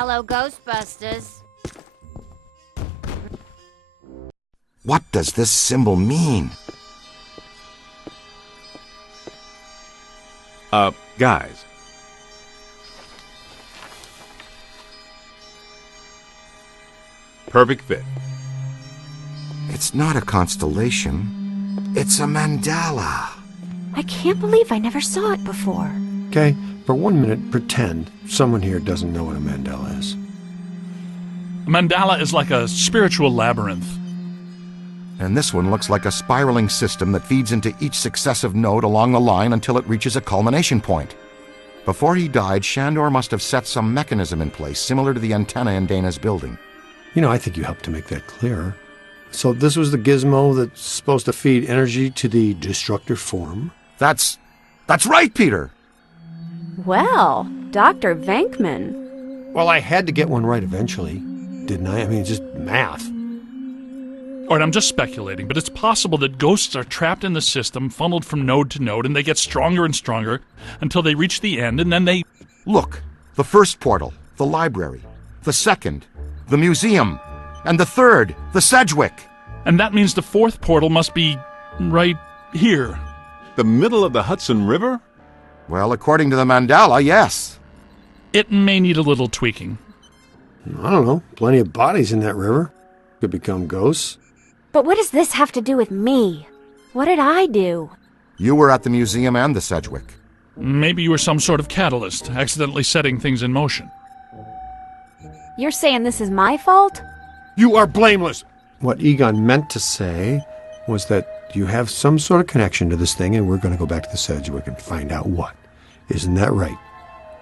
Hello, Ghostbusters. What does this symbol mean? Guys. Perfect fit. It's not a constellation. It's a mandala. I can't believe I never saw it before. Okay, for 1 minute, pretend someone here doesn't know what a mandala is. A mandala is like a spiritual labyrinth. And this one looks like a spiraling system that feeds into each successive node along the line until it reaches a culmination point. Before he died, Shandor must have set some mechanism in place, similar to the antenna in Dana's building. You know, I think you helped to make that clearer. So this was the gizmo that's supposed to feed energy to the destructor form? That's right, Peter! Well, Dr. Venkman. Well, I had to get one right eventually, didn't I? I mean, it's just math. All right, I'm just speculating, but it's possible that ghosts are trapped in the system, funneled from node to node, and they get stronger and stronger until they reach the end, and then they... Look, the first portal, the library. The second, the museum. And the third, the Sedgwick. And that means the fourth portal must be right here. The middle of the Hudson River? Well, according to the mandala, yes. It may need a little tweaking. I don't know. Plenty of bodies in that river. Could become ghosts. But what does this have to do with me? What did I do? You were at the museum and the Sedgwick. Maybe you were some sort of catalyst, accidentally setting things in motion. You're saying this is my fault? You are blameless! What Egon meant to say was that you have some sort of connection to this thing, and we're going to go back to the Sedgwick and find out what. Isn't that right,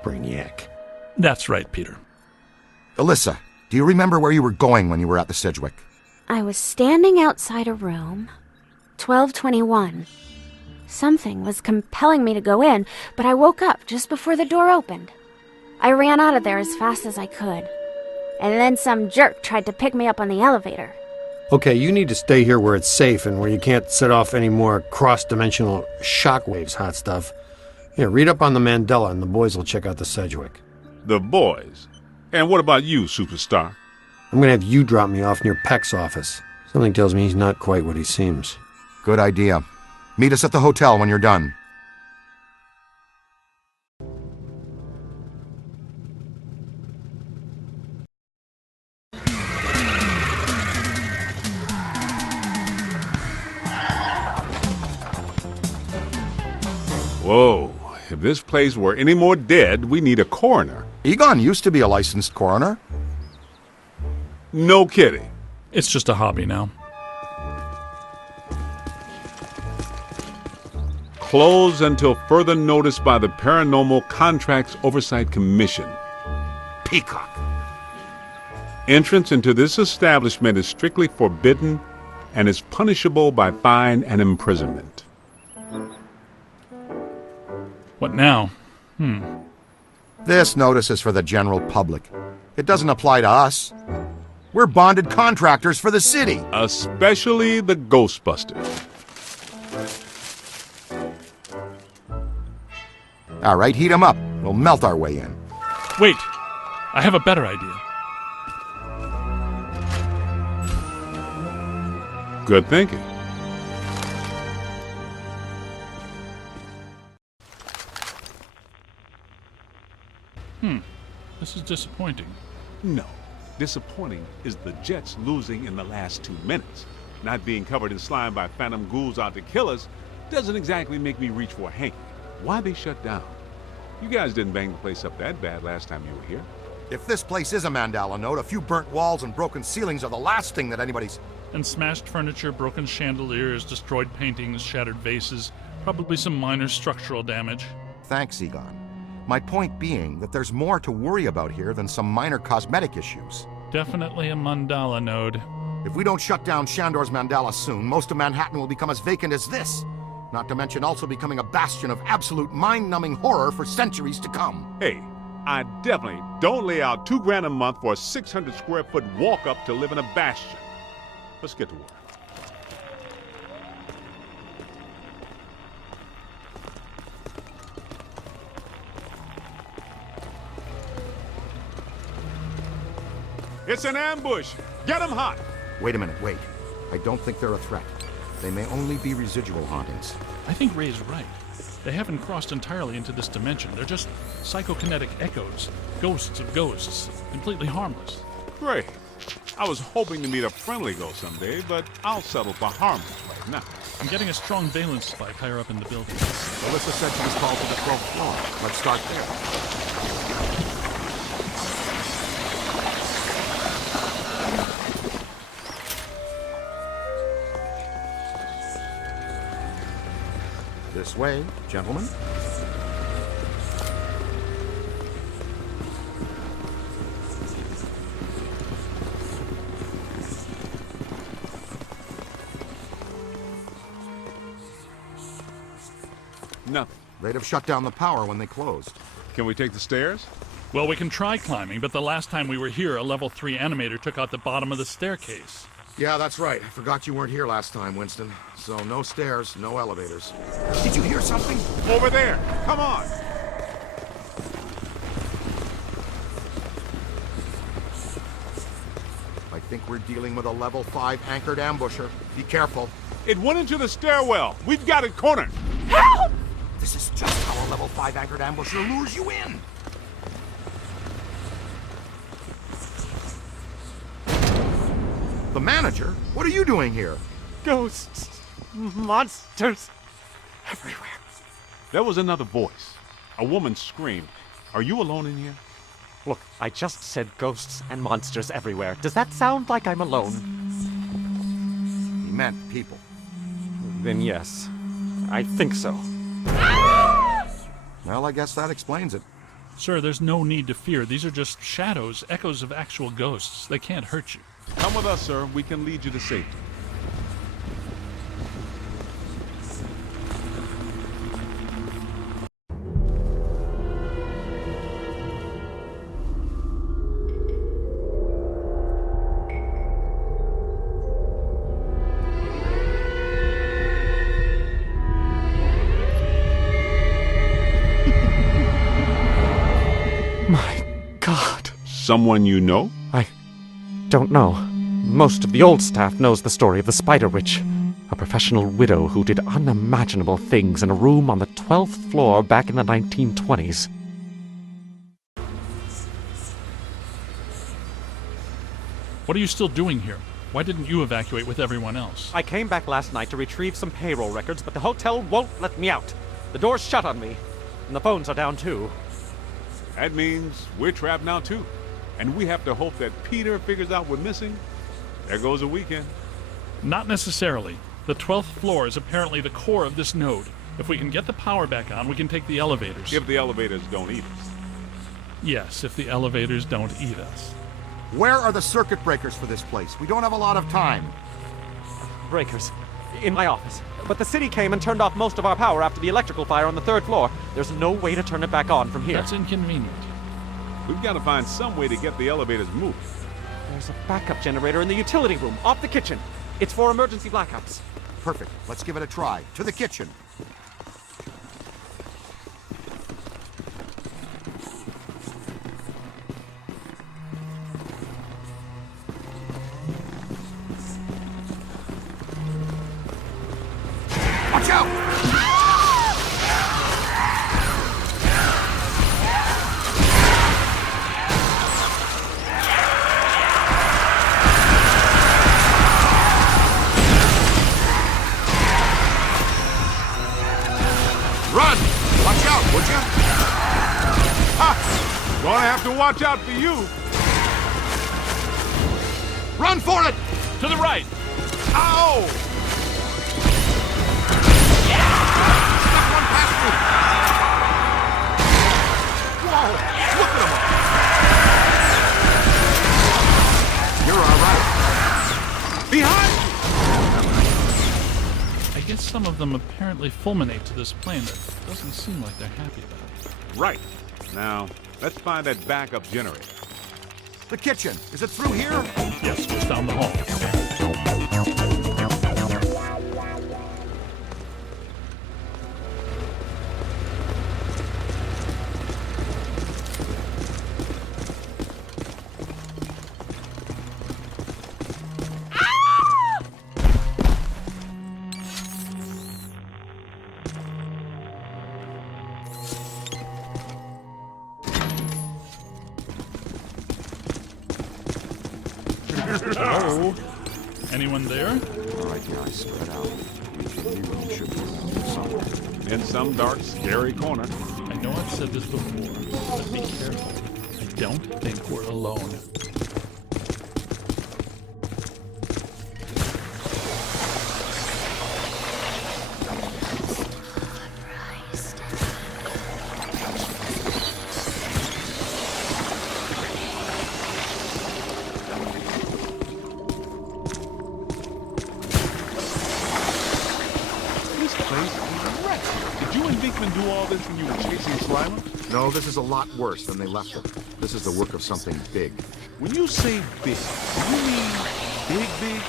Brainiac? That's right, Peter. Alyssa, do you remember where you were going when you were at the Sedgwick? I was standing outside a room, 1221. Something was compelling me to go in, but I woke up just before the door opened. I ran out of there as fast as I could. And then some jerk tried to pick me up on the elevator. Okay, you need to stay here where it's safe and where you can't set off any more cross-dimensional shockwaves, hot stuff. Here, read up on the Mandela and the boys will check out the Sedgwick. The boys? And what about you, superstar? I'm going to have you drop me off near Peck's office. Something tells me he's not quite what he seems. Good idea. Meet us at the hotel when you're done. Whoa, if this place were any more dead, we need a coroner. Egon used to be a licensed coroner. No kidding. It's just a hobby now. Closed until further notice by the Paranormal Contracts Oversight Commission. Peacock. Entrance into this establishment is strictly forbidden and is punishable by fine and imprisonment. What now? This notice is for the general public. It doesn't apply to us. We're bonded contractors for the city. Especially the Ghostbusters. All right, heat 'em up. We'll melt our way in. Wait, I have a better idea. Good thinking. This is disappointing. No. Disappointing is the Jets losing in the last 2 minutes. Not being covered in slime by phantom ghouls out to kill us doesn't exactly make me reach for a hanky. Why they shut down? You guys didn't bang the place up that bad last time you were here. If this place is a mandala node, a few burnt walls and broken ceilings are the last thing that anybody's... And smashed furniture, broken chandeliers, destroyed paintings, shattered vases, probably some minor structural damage. Thanks, Egon. My point being that there's more to worry about here than some minor cosmetic issues. Definitely a mandala node. If we don't shut down Shandor's mandala soon, most of Manhattan will become as vacant as this. Not to mention also becoming a bastion of absolute mind-numbing horror for centuries to come. Hey, I definitely don't lay out $2,000 a month for a 600 square foot walk-up to live in a bastion. Let's get to work. It's an ambush! Get them hot! Wait a minute, wait. I don't think they're a threat. They may only be residual hauntings. I think Ray's right. They haven't crossed entirely into this dimension. They're just psychokinetic echoes, ghosts of ghosts, completely harmless. Great. I was hoping to meet a friendly ghost someday, but I'll settle for harmless right now. I'm getting a strong valence spike higher up in the building. Alyssa said she was called to the 12th floor. Let's start there. This way, gentlemen. Nothing. They'd have shut down the power when they closed. Can we take the stairs? Well, we can try climbing, but the last time we were here, a level 3 animator took out the bottom of the staircase. Yeah, that's right. I forgot you weren't here last time, Winston. So no stairs, no elevators. Did you hear something? Over there! Come on! I think we're dealing with a level 5 anchored ambusher. Be careful. It went into the stairwell. We've got it cornered. Help! This is just how a level 5 anchored ambusher lures you in. The manager? What are you doing here? Ghosts, monsters, everywhere. There was another voice. A woman screamed. Are you alone in here? Look, I just said ghosts and monsters everywhere. Does that sound like I'm alone? He meant people. Then yes, I think so. Well, I guess that explains it. Sir, there's no need to fear. These are just shadows, echoes of actual ghosts. They can't hurt you. Come with us, sir. We can lead you to safety. My God. Someone you know? I don't know. Most of the old staff knows the story of the Spider Witch, a professional widow who did unimaginable things in a room on the 12th floor back in the 1920s. What are you still doing here? Why didn't you evacuate with everyone else? I came back last night to retrieve some payroll records, but the hotel won't let me out. The door's shut on me, and the phones are down too. That means we're trapped now, too. And we have to hope that Peter figures out we're missing. There goes a weekend. Not necessarily. The 12th floor is apparently the core of this node. If we can get the power back on, we can take the elevators. If the elevators don't eat us. Yes, if the elevators don't eat us. Where are the circuit breakers for this place? We don't have a lot of time. Breakers. In my office. But the city came and turned off most of our power after the electrical fire on the 3rd floor. There's no way to turn it back on from here. That's inconvenient. We've got to find some way to get the elevators moving. There's a backup generator in the utility room, off the kitchen. It's for emergency blackouts. Perfect. Let's give it a try. To the kitchen. Watch out! Run! Watch out, would you? Ha! Gonna have to watch out for you. Run for it! To the right! Ow! Snuck one past me! Whoa! Look at him! You're all right. Behind you! I guess some of them apparently fulminate to this plane. That doesn't seem like they're happy about it. Right. Now, let's find that backup generator. The kitchen. Is it through here? Yes, just down the hall. Hello? Anyone there? All right, guys, spread out. The room should be around here somewhere. In some dark, scary corner. I know I've said this before, but be careful. I don't think we're alone. This place is a wreck. Did you and Dinkman do all this when you were chasing Slimer? No, this is a lot worse than they left it. This is the work of something big. When you say big, you mean big, big?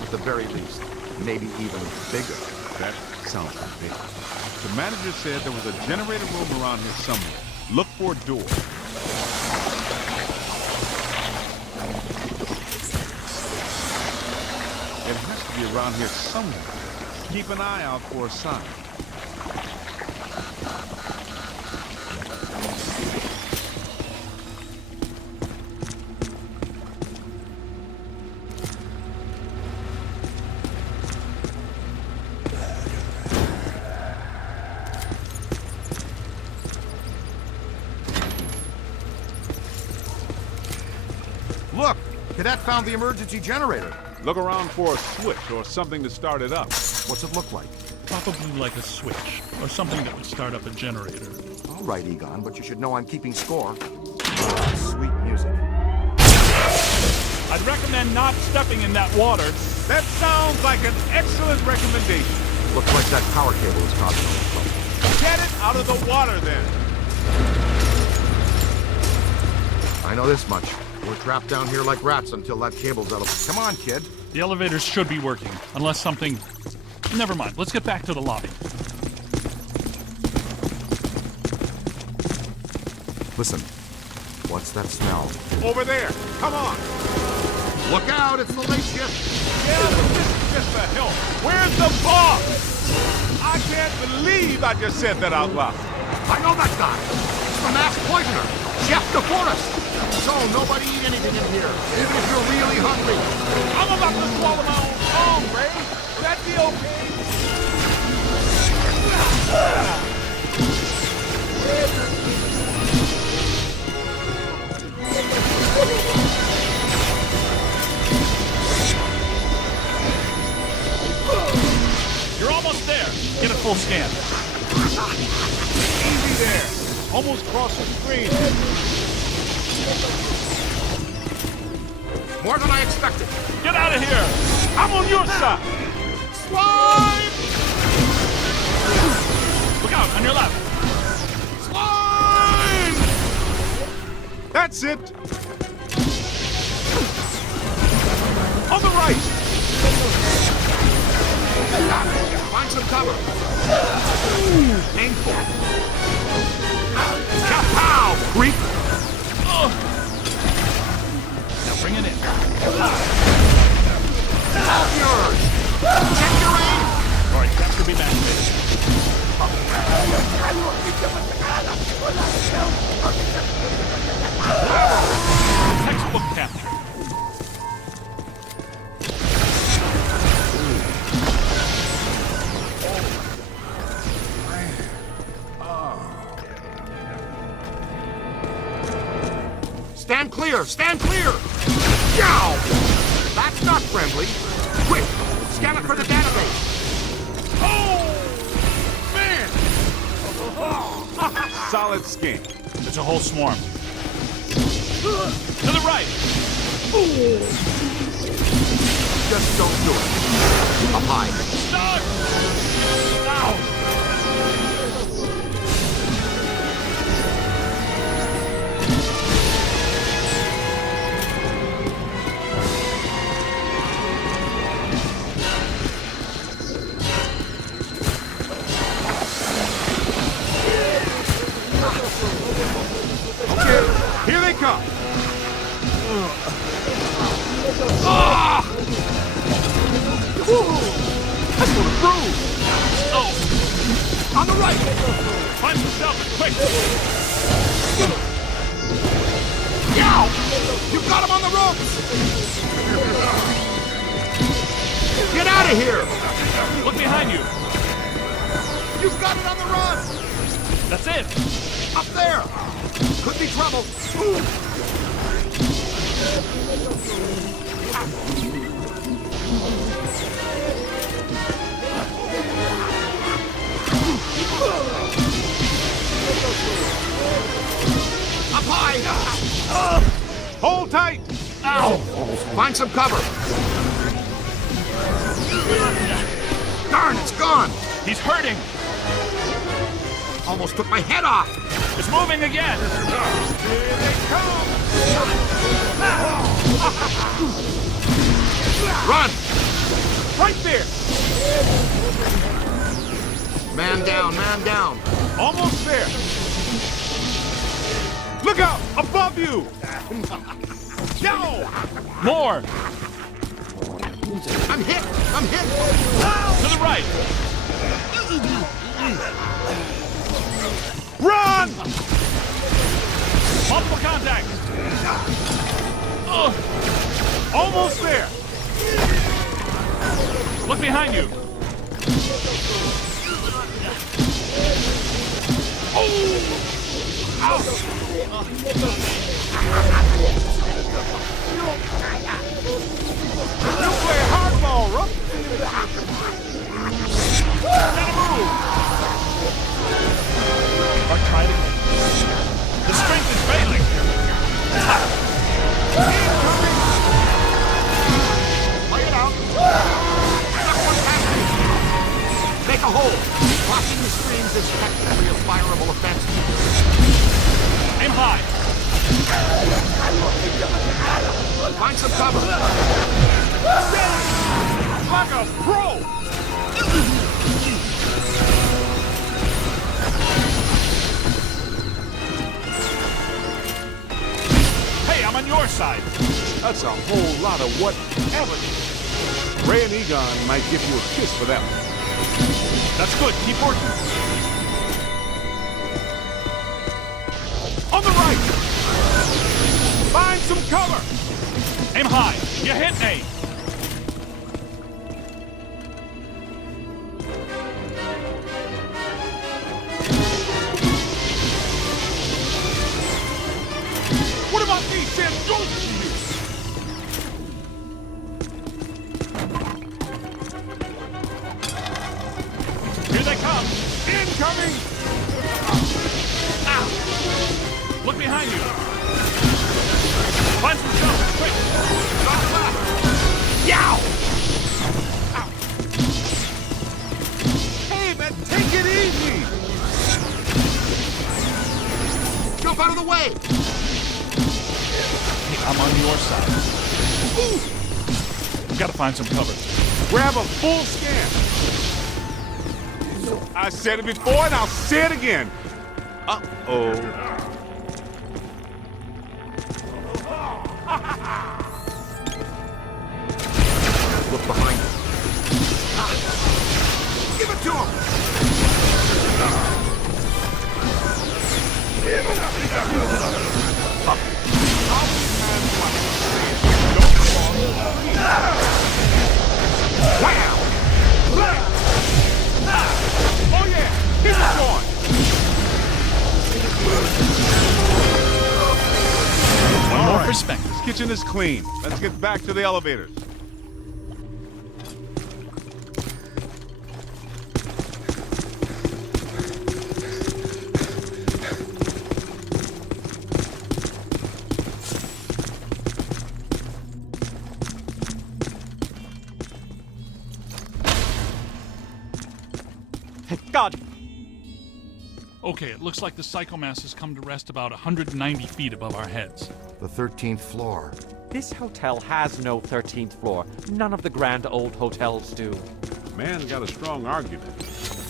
At the very least. Maybe even bigger. That sounds big. The manager said there was a generator room around here somewhere. Look for a door. It has to be around here somewhere. Keep an eye out for a sign. Look! Cadet found the emergency generator. Look around for a switch or something to start it up. What's it look like? Probably like a switch, or something that would start up a generator. All right, Egon, but you should know I'm keeping score. Sweet music. I'd recommend not stepping in that water. That sounds like an excellent recommendation. Looks like that power cable is causing all the trouble. Get it out of the water then. I know this much. We're trapped down here like rats until that cable's out of... Come on, kid. The elevators should be working, unless something... Never mind, let's get back to the lobby. Listen. What's that smell? Over there. Come on. Look out! It's the late shift! Yeah, but this is just the help. Where's the boss? I can't believe I just said that out loud. I know that guy! It's the masked poisoner! Chef DeForest! So, nobody eat anything in here, even if you're really hungry. I'm about to swallow my own tongue, Ray. Will that be okay? You're almost there. Get a full scan. Easy there. Almost crossed the screen. More than I expected. Get out of here! I'm on your side. Slime! Look out, on your left. Slime! That's it. On the right. Find some cover. Painful. Kapow, creep. Now bring it in. All yours. Check your aim. All right, that should be activated. Textbook capture. Stand clear! Stand clear! Yow! That's not friendly. Quick! Scan it for the database. Solid skin. It's a whole swarm. To the right. Just don't do it. Up high. Stop! Ow! Here they come. That's what it proves. Oh, On the right! Find some shelter, quick! Yow! You've got him on the ropes! Get out of here! Look behind you! You've got it on the run! That's it! Up there! Could be trouble! Ooh. Up high! Hold tight! Ow! Find some cover! Darn, it's gone! He's hurting! Almost took my head off! It's moving again! Here they come! Run! Right there! Man down, man down! Almost there! Look out! Above you! No! More! I'm hit! I'm hit! To the right! Run! Multiple contact! Almost there! Look behind you! You play hardball, Ruff! Gotta move! Or try to... The strength is failing! Lay it out! That one's happening! Make a hole! Blocking the streams is technically a fireable offense. Aim high! Find some cover! Like a pro! Hey, I'm on your side! That's a whole lot of whatever. Ray and Egon might give you a kiss for that one. That's good, keep working. On the right! Find some cover! Aim high! You hit me! What about these Sandals? Here they come! Incoming! Ow! Look behind you! Find some shelter, quick! Drop left! Yow! Hey, man, take it easy! Jump out of the way! I'm on your side. We've got to find some cover. Grab a full scan. I said it before and I'll say it again. Uh-oh. Look behind you. Give it to him! Wow! Oh yeah, keep it going. One more right. perspective. This kitchen is clean. Let's get back to the elevators. Thank God! Okay, it looks like the psychomass has come to rest about 190 feet above our heads. The 13th floor. This hotel has no 13th floor. None of the grand old hotels do. Man's got a strong argument.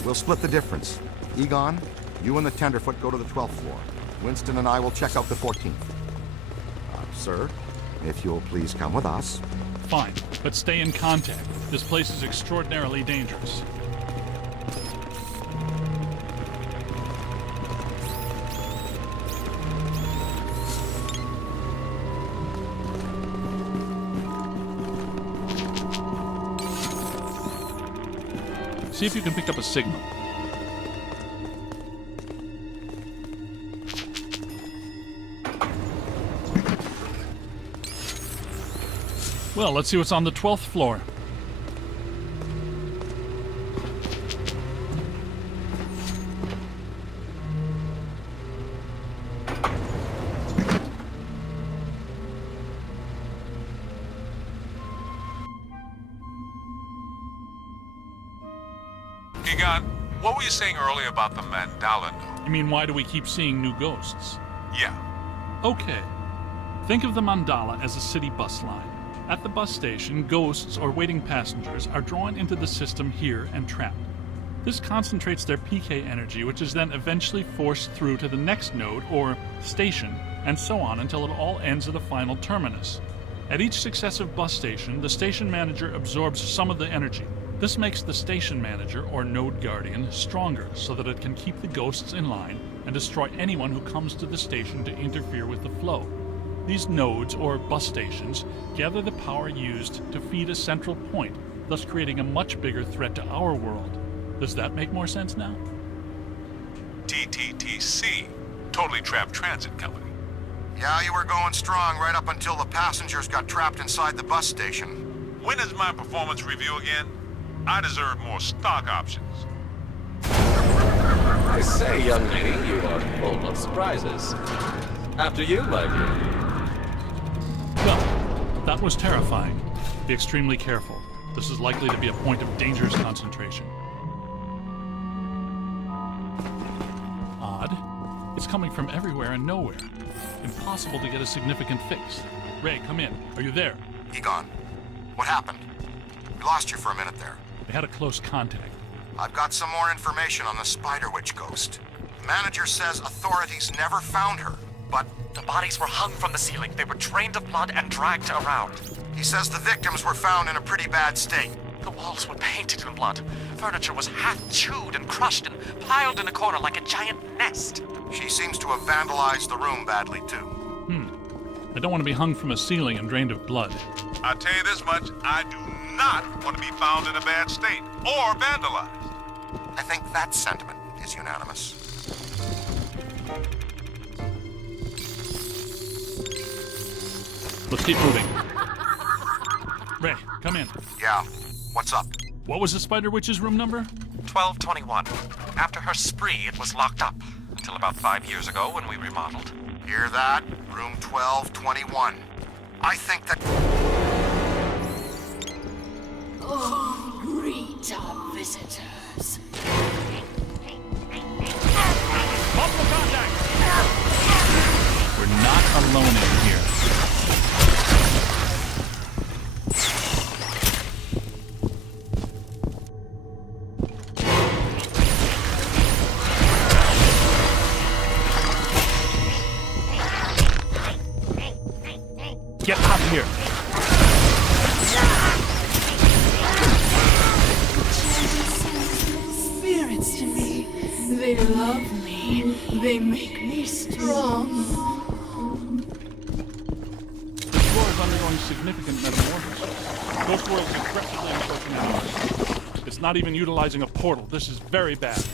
We'll split the difference. Egon, you and the Tenderfoot go to the 12th floor. Winston and I will check out the 14th. Sir, if you'll please come with us. Fine, but stay in contact. This place is extraordinarily dangerous. See if you can pick up a signal. Well, let's see what's on the 12th floor. Egon, what were you saying earlier about the mandala node? You mean, why do we keep seeing new ghosts? Yeah. Okay. Think of the mandala as a city bus line. At the bus station, ghosts or waiting passengers are drawn into the system here and trapped. This concentrates their PK energy, which is then eventually forced through to the next node or station, and so on until it all ends at a final terminus. At each successive bus station, the station manager absorbs some of the energy. This makes the station manager or node guardian stronger so that it can keep the ghosts in line and destroy anyone who comes to the station to interfere with the flow. These nodes, or bus stations, gather the power used to feed a central point, thus creating a much bigger threat to our world. Does that make more sense now? TTTC, Totally Trapped Transit Company. Yeah, you were going strong right up until the passengers got trapped inside the bus station. When is my performance review again? I deserve more stock options. I say, young lady, you are full of surprises. After you, my dear. Well, that was terrifying. Be extremely careful. This is likely to be a point of dangerous concentration. Odd. It's coming from everywhere and nowhere. Impossible to get a significant fix. Ray, come in. Are you there? Egon, what happened? We lost you for a minute there. We had a close contact. I've got some more information on the Spider Witch ghost. The manager says authorities never found her, but The bodies were hung from the ceiling. They were drained of blood and dragged around. he says the victims were found in a pretty bad state. The walls were painted in blood. Furniture was half chewed and crushed and piled in a corner like a giant nest. She seems to have vandalized the room badly, too. I don't want to be hung from a ceiling and drained of blood. I'll tell you this much, I do not want to be found in a bad state or vandalized. I think that sentiment is unanimous. Let's keep moving. Ray, come in. Yeah, what's up? What was the Spider Witch's room number? 1221. After her spree, it was locked up. Until about 5 years ago when we remodeled. Hear that? Room 1221. I think that... Oh, greet our visitors. Multiple contact! We're not alone in here. Get out of here! Spirits to me. They love me. They make me strong. This floor is undergoing significant metamorphosis. Ghost World's incredibly encroaching on ours. It's not even utilizing a portal. This is very bad.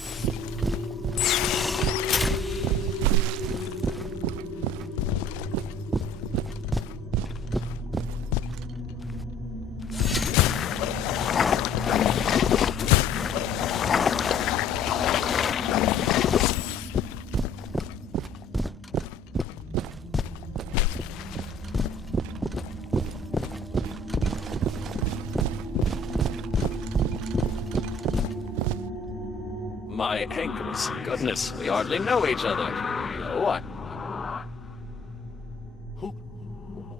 My ankles. Goodness, we hardly know each other. What? Who?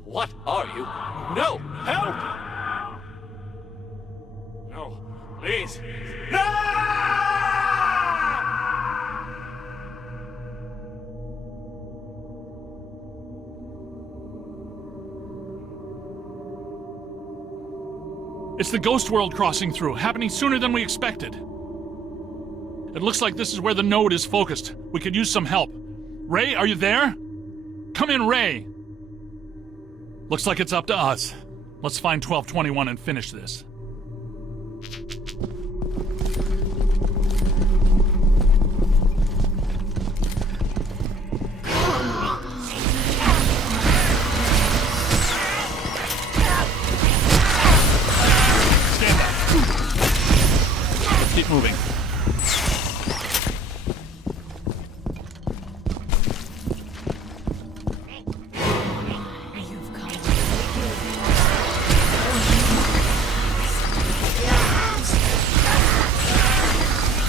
What are you? No! Help! No, please. It's the Ghost World crossing through, happening sooner than we expected. It looks like this is where the node is focused. We could use some help. Ray, are you there? Come in, Ray! Looks like it's up to us. Let's find 1221 and finish this. moving. You've come.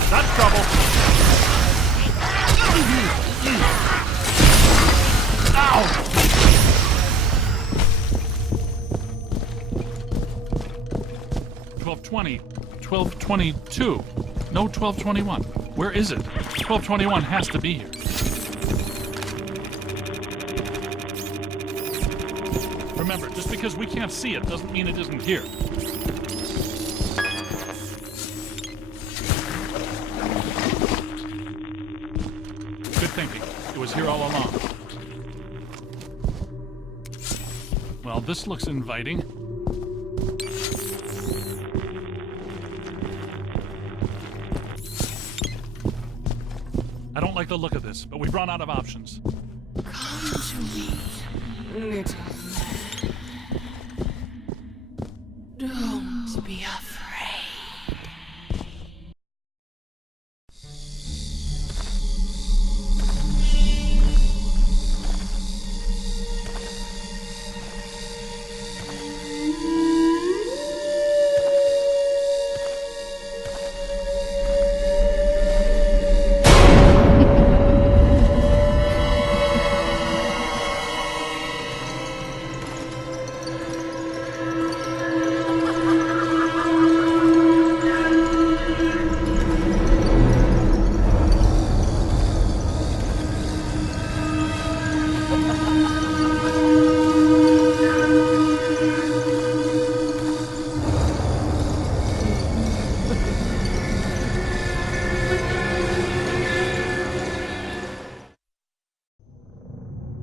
That's trouble. Ow! 12:20, 12:22. No, 12:21. Where is it? 12:21 has to be here. Remember, just because we can't see it doesn't mean it isn't here. Good thinking. It was here all along. Well, this looks inviting. I don't like the look of this, but we've run out of options. Come to me, little man. Don't be afraid.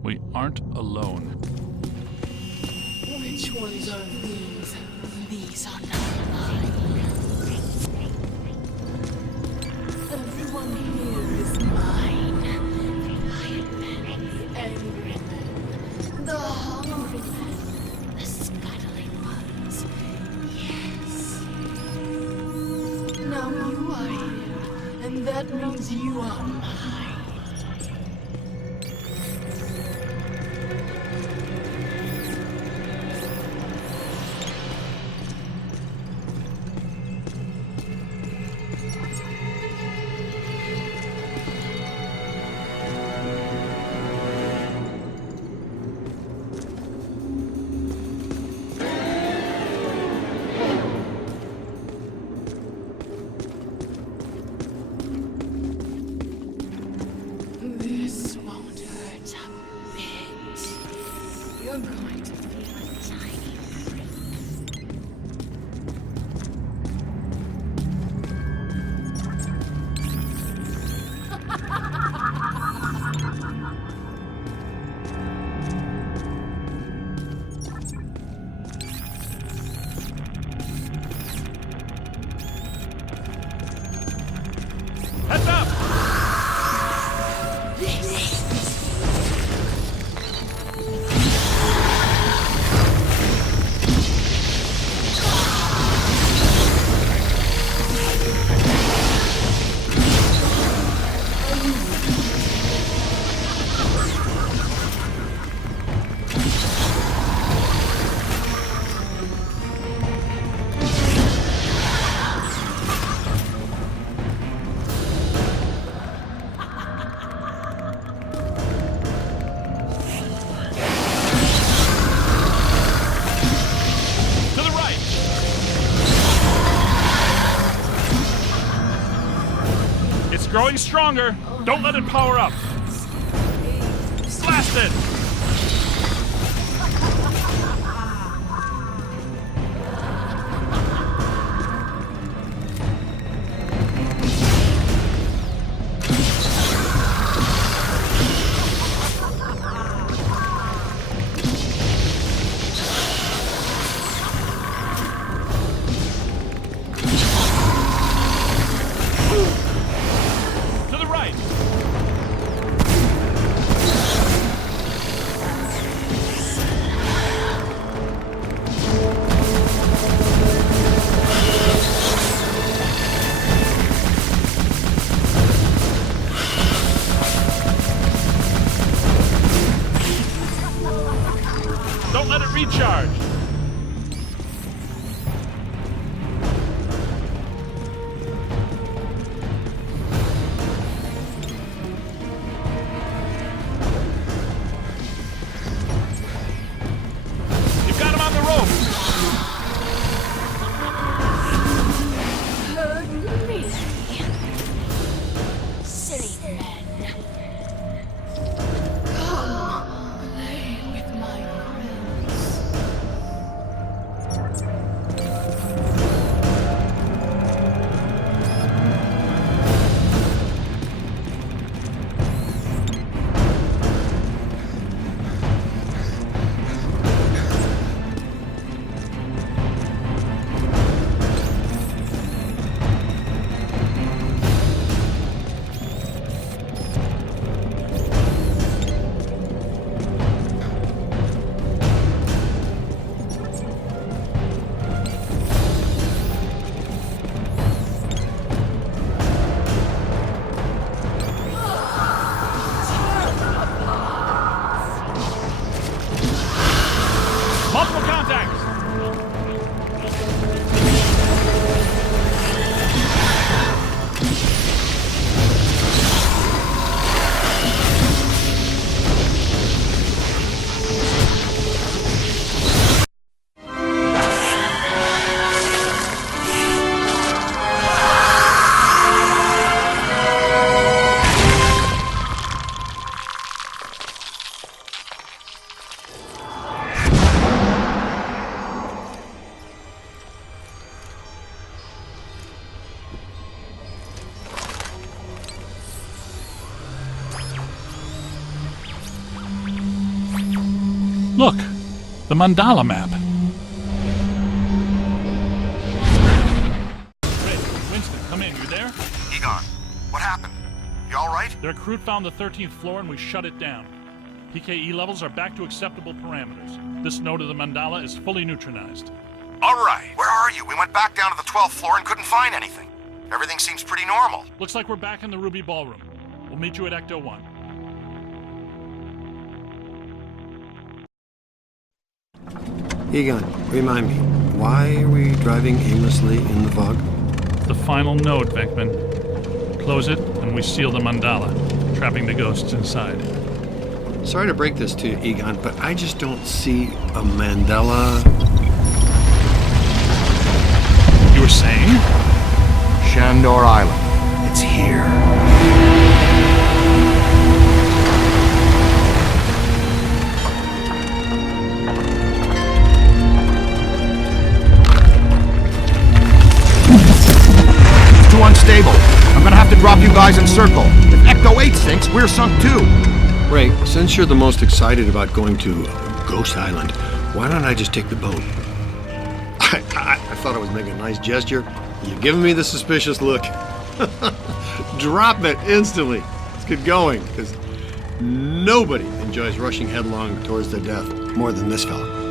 We aren't alone. Which ones are these? These are not mine. Everyone here is mine. The quiet men, the angry men, the hungry men, the scuttling ones. Yes. Now you are here, and that means you are mine. This won't hurt a bit. You're going to feel a tiny Heads up! To the right! It's growing stronger. Don't let it power up. Blast it! To the right! recharged. You've got him on the ropes. Hurt me. Silly friend. Come, play with my friends. Multiple contacts. Look, the mandala map. Ray, Winston, come in. You there? Egon, what happened? You all right? Their crew found the 13th floor and we shut it down. PKE levels are back to acceptable parameters. This node of the mandala is fully neutronized. All right. Where are you? We went back down to the 12th floor and couldn't find anything. Everything seems pretty normal. Looks like we're back in the Ruby Ballroom. We'll meet you at Ecto 1. Egon, remind me, why are we driving aimlessly in the fog? The final node, Beckman. Close it, and we seal the mandala, trapping the ghosts inside. Sorry to break this to you, Egon, but I just don't see a mandala. You were saying? Shandor Island. It's here. Too unstable. I'm gonna have to drop you guys in circle. If Ecto 8 sinks, we're sunk too. Ray, since you're the most excited about going to Ghost Island, why don't I just take the boat? I thought I was making a nice gesture. You're giving me the suspicious look. Drop it instantly. Let's get going, because nobody enjoys rushing headlong towards their death more than this fella.